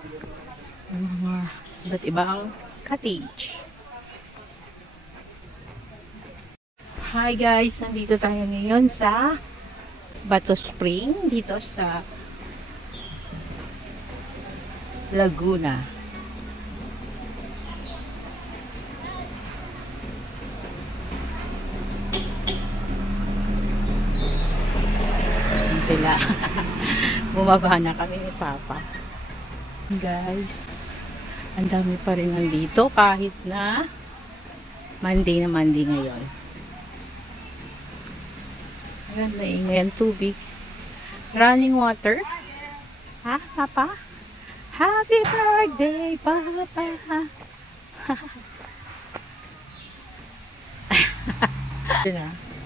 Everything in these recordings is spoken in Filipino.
Mga iba't ibang cottage. Hi guys, nandito tayo ngayon sa Bato Spring dito sa Laguna. Sila. Bumaba na kami ni Papa. Guys, ang dami pa rin nandito kahit na Monday ngayon. Ayan, maingay ang tubig. Running water. Ha, Papa? Happy birthday, Papa!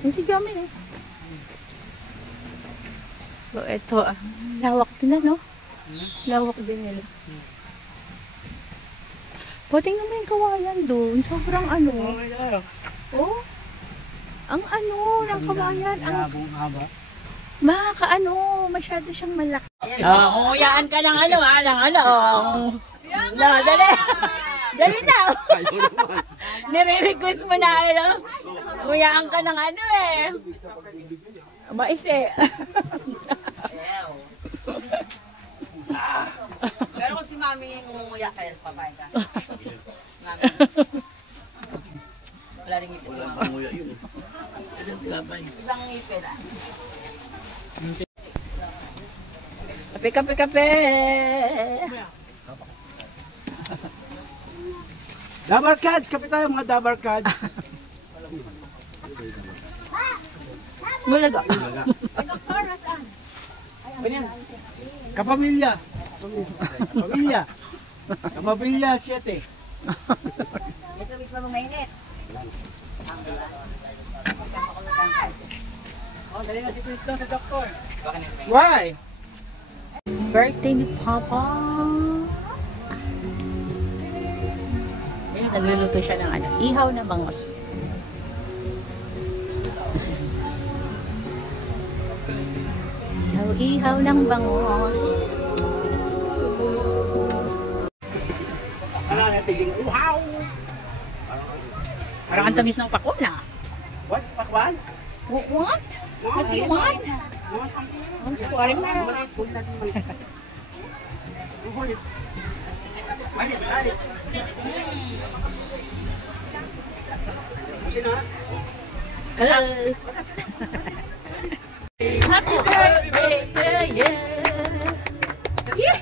Yung sigami eh. So, ito, lawak din na, no? Lawak din nila. Tingnan mo yung kawayan doon. Sobrang ano. Oh, ang ano ng kawayan. Ang masyado siyang malaki. Kunguyaan ka ng ano, dali. Dali na. Nire-request mo na, kunguyaan ka ng ano eh. Mais eh. Pero kung si Mami ngumunguya kayo, papayag ka. Mami. Wala rin ngipin. Wala rin nguya yun. Ibang ngipin ah. Kape. Dabar Cards! Kape tayo mga Dabar Cards! Mulaga. Kapamilya! Kapamilya 7. Ito mismo mong mainit. Dali na si Cristo sa doktor. Why? Birthday ni Papa. Ayun, nagluluto siya ng ano, ihaw na bangos. Ihaw ng bangos. Wala na tiging uhaw! Parang ang tamis ng pakuna. What? Pakwan? What? What do you want? I'm sorry, ma. Hello. Happy birthday to you. Yee!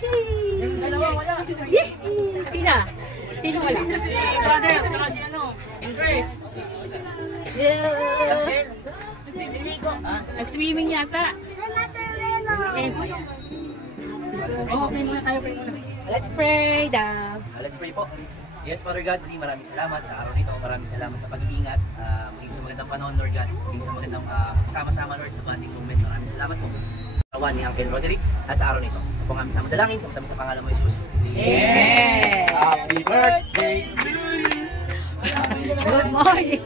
Sino wala? Brother, tsaka si ano? Grace. Yeah. Nag-swimming yata. Let's pray daw. Let's pray po. Yes, Father God, maraming salamat sa araw nito. Maraming salamat sa pag-iingat. Maging sa magandang panahon, Lord God. Maging sa magandang sama-sama, Lord, sa bonding moment. Maraming salamat po. Kawan ni Uncle Roderick at sa araw nito. Ito po ang aming samadalangin sa matamis sa pangalan mo, Jesus. Yeah! Happy birthday to you! Good morning!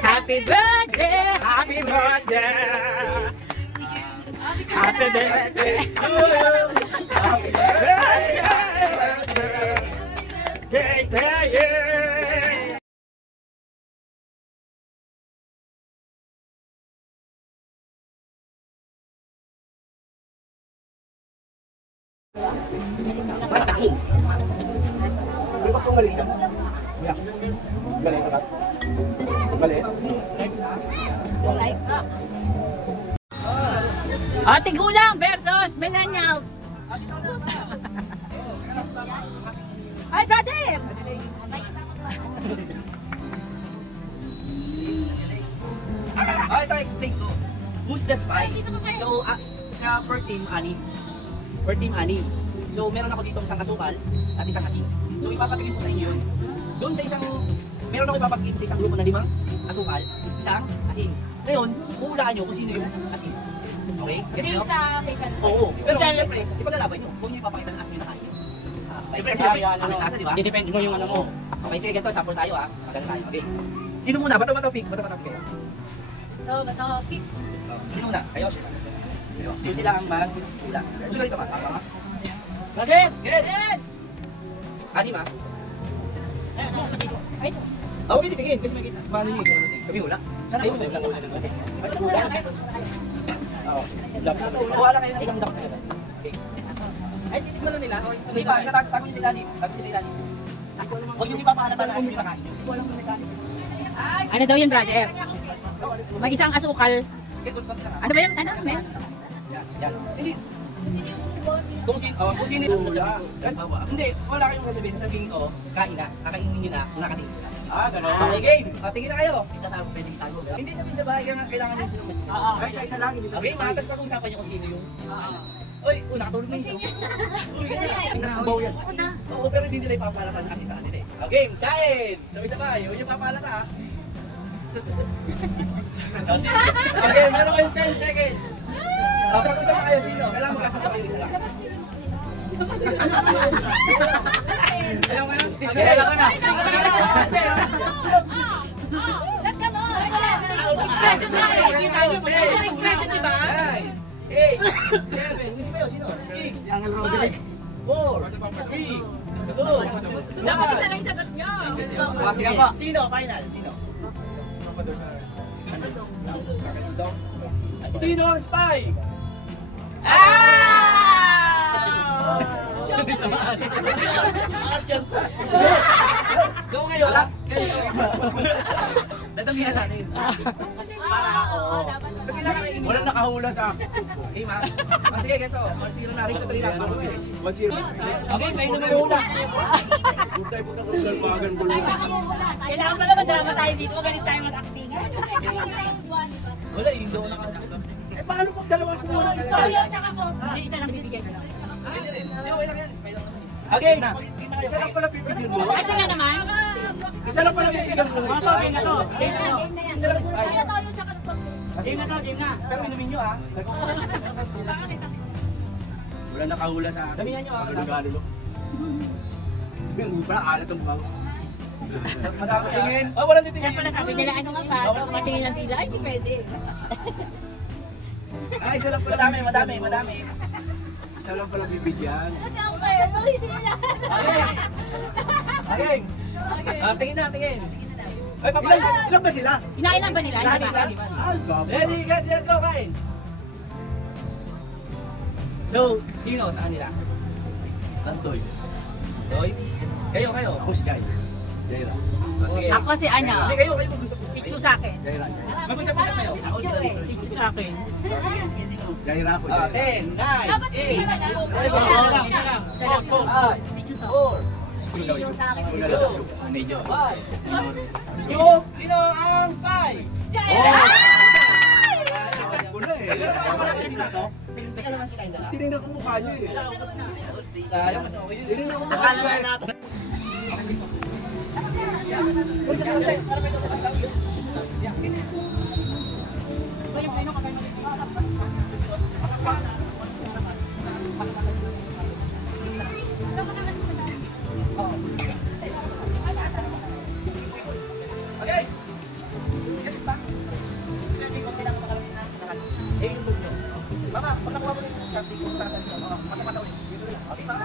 Happy birthday! Happy birthday! Happy birthday to you! Happy birthday to you! Malaki. Ano ba kung maliit ka? Yeah. Maliit ka? Maliit? Ate Gulang versus Millennials. Hi, brother! Ito explain ko. Who's the spy? So, sa per team, ani. Per team, ani. So, meron ako dito isang kasukal at isang asin. So, ipapakilin ko sa inyo yun. Doon sa isang, meron ako ipapakilin sa isang grupo na 5 asukal, isang asin. Ngayon, uulaan nyo kung sino yung asin. Okay? Gets nyo? Oo. Pero siyempre, ipaglalaban nyo. Kung nyo ipapakita ng asin yung nakain. Siyempre, tasa, di ba? Depende mo yung ano mo. Okay, sige, ganito. Sample tayo ha. Maganda tayo. Okay. Sino muna? Bato pick. Bato kayo. Bato pick. Sino muna? Kayo. So sila ang mag-ula. So ganito ka. Get! Anim ah. Ay, Ah, okay, titigin. Kasi may kita. Paano nyo ikaw natin? Kami hula. Sana kayo hula. Oo. Wala kayo ng isang dako. Okay. Ay, titikman na nila. Hindi pa, tago nyo sa ilalim. Tago nyo sa ilalim. Huwag yung ipapahalata na asin pinakain. ano daw yun, brother? May isang asukal. Get, good, good. Ano ba yun? Ano? Men? Yan. Hindi. Kung sino yung hula. Hindi, wala kayong sasabihin. Sabihin ko, kain na. Kakainin nyo na. Nakating. Ah, gano'n. Okay, game. Tingin na kayo. Pwedeng tago. Hindi sabihin sa bahay kaya kailangan yung sinunod. Kaya isa lang. Okay, matas pag-usapan nyo kung sino yung... Uy, nakatulog na yung isa. Uy, ganyan. Nakabaw yan. Oo, pero hindi nila ipapalatan kasi sa kanila eh. Okay, kain! Sabay-sabay. Huwag yung papalata ha. Okay, meron kayong 10 seconds. Pag-usap kayo sino? Kailangan magkasama kayo isa lang. Ayaw mo na. Kailangan ko na. Expression, di ba? 9, 8, 7, Isip kayo, sino? 6, 5, 4, 3, 2, 1. Dapat isa lang yung sagot nyo. Sige po. Sino? Final. Sino? Sino ang spy? So ngayon, dadamihan natin. Wala nakahula sa akin. Okay, ma? Sige, ganito. 1-0 na. Rin sa 3 lang. 1-0. Okay, may numero una. Kailangan pala madrama tayo dito. Ganit tayo mag-acting. Wala, yung doon nakasagot. Eh, paano pag dalawang kumuha ng spy? Hindi, isa lang bibigyan ko lang. Hindi, okay lang yan. Spy lang naman. Okay, isa lang pala bibigyan mo. Ay, isa na naman. Isa lang pala bibigyan mo. Game na to. Game na to. Isa lang spy. Game na to. Game na. Pero inumin nyo ah. Wala nakahula sa akin. Damihan nyo ah. Nakagano no? Wala alat ang bago. Madami tingin. Oh, walang titingin. Kaya pala sabi nila, ano nga pa? Matingin lang sila. Ay, hindi pwede. Ay, isa lang pala. Madami. Isa lang pala bibigyan. Okay. Tingin na. Ay, ilan ba sila? Inainan ba nila? Lahat Hindi sila? ba? Ready, get, set, go, kain! So, sino sa kanila? Antoy. Toy? Kayo. Ako si Jai. Jaira. Sige. Ako si ano? Hindi, kayo mag-usap-usap. Si Chu sa akin. Jaira. Mag-usap-usap kayo. Si Chu sa akin. Jaira ako. 10, 9, 8, 7, 6, 5, 4, 3, Si Chu sa 2, 1. Sino ang spy? Tinignan ko mukha niya eh. Tinignan ko mukha Akala niya na eh. natin. Uy, sa sante. Para may tutulong lang. Okay. Yes, ba? Sige, kung kailangan makarating na lahat. Eh, yung look nyo. Mama, pag nakuha mo yung traffic, kung tasan siya, masa-masa ulit. Dito lang. Okay, mama.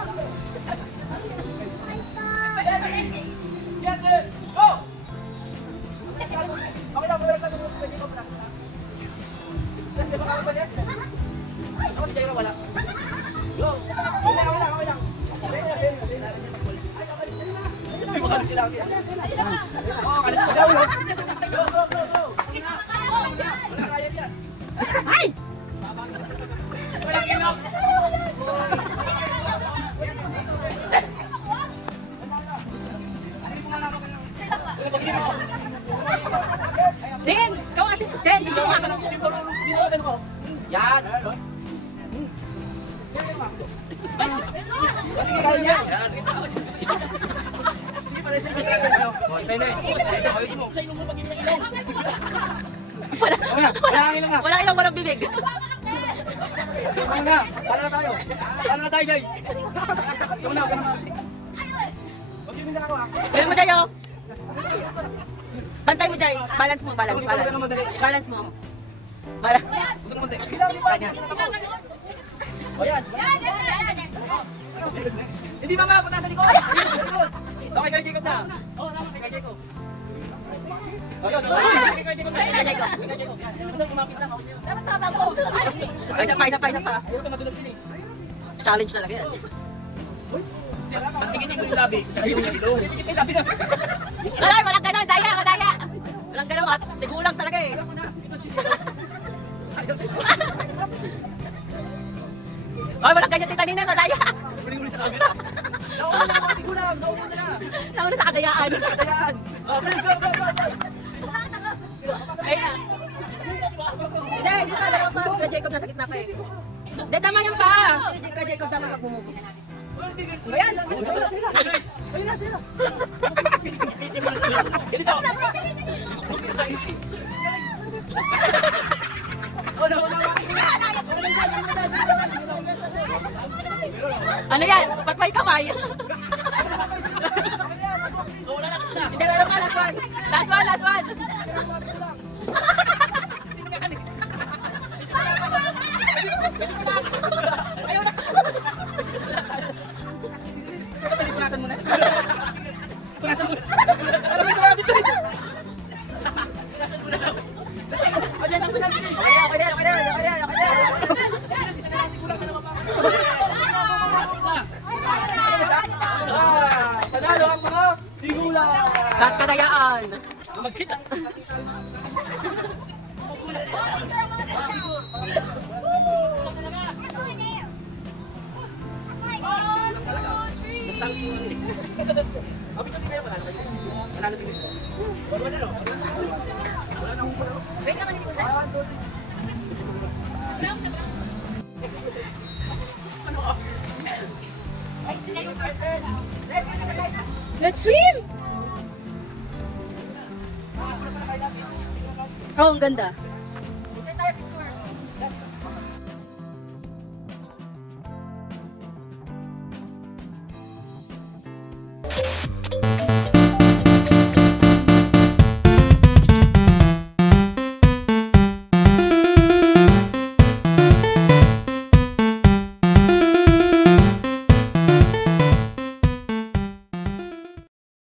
Yes, sir! Go! Okay lang, wala lang yung pwede ko pala. Yes, sir, baka ba yan? Ako si Jairo, wala. Go! Okay lang. Ay, baka sila. Oo, kalit pa daw. Go! Wala kaya yan. Ay! Walang ilok! Din! Ikaw ate! Din! Dito ka! Yan! Sige, kaya yan! Sige, pala sila. Walang ilang walang bibig. Tara na tayo, Jay! Ikaw na. Huwag yun na ako ha. Gawin mo, Jay, oh. Bantay mo, Jay. Balance mo. Balance mo. Gusto mo, Bilang, di ba? O yan. Hindi mama, punta sa likod. Okay, kay Jacob na. Oo, tama kay Jacob. Ayun, kay Jacob na. Kay Jacob. Basta kumapit lang, okay. Dapat tama ko. Ay, isa pa. Ayun, madulas din eh. Challenge talaga yan. Pagtingin mo yung labi. Ayun, yung labi na. Ay, walang ganon, daya. Walang ganon, tigulang talaga eh. Ay, walang ganyan titanin na, daya. Muli-muli sa camera. Nauna na mga tigulang, nauna na. Nauna sa kadayaan. Kayaan. Please, go. Ay na. Hindi, dito ka dalawa pa. Kay Jacob nasa gitna pa eh. Hindi, tama yan pa. Kay Jacob dapat magbumubo. Ayan! Ayun na, sila! Ganito! Ano yan? Pagpay kamay. Hindi, alam ka, last one. Last one. Ayaw na. Punasan mo na. Punasan mo na. Alam mo, sarap dito. Ayan, ang pinag-ibig. Okay na. Panalo ang mga tigulang. Sa kadayaan. Magkita. Panalo din ito. Wala no? Wala na akong Wait naman dito. Let's swim! Oh, ang ganda.